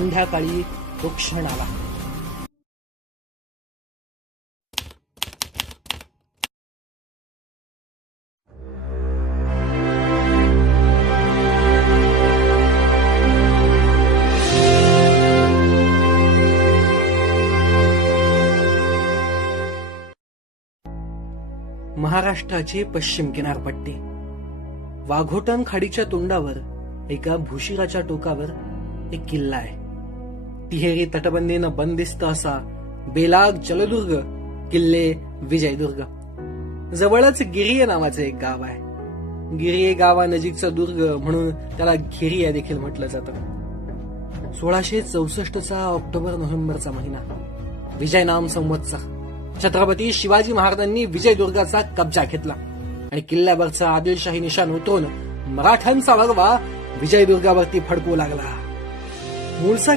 संध्याकाळी तो क्षण आला. महाराष्ट्राची पश्चिम किनारपट्टी. वाघोटन खाडीच्या तोंडावर एका भूशिराच्या टोकावर एक किल्ला आहे. तिहेरी तटबंदीनं बंदिस्त असा बेलाग जलदुर्ग किल्ले विजयदुर्ग. जवळच गिरिये नावाचे एक गाव आहे. गिरिये गावानजीकचा दुर्ग म्हणून त्याला गिरिया देखील म्हटलं जातं. 1664चा ऑक्टोबर नोव्हेंबरचा महिना, विजय नाम संवत्सर. छत्रपती शिवाजी महाराजांनी विजयदुर्गाचा कब्जा घेतला आणि किल्ल्यावरचा आदिलशाही निशाण उतरून मराठ्यांचा भगवा विजयदुर्गावरती फडकू लागला. मूळचा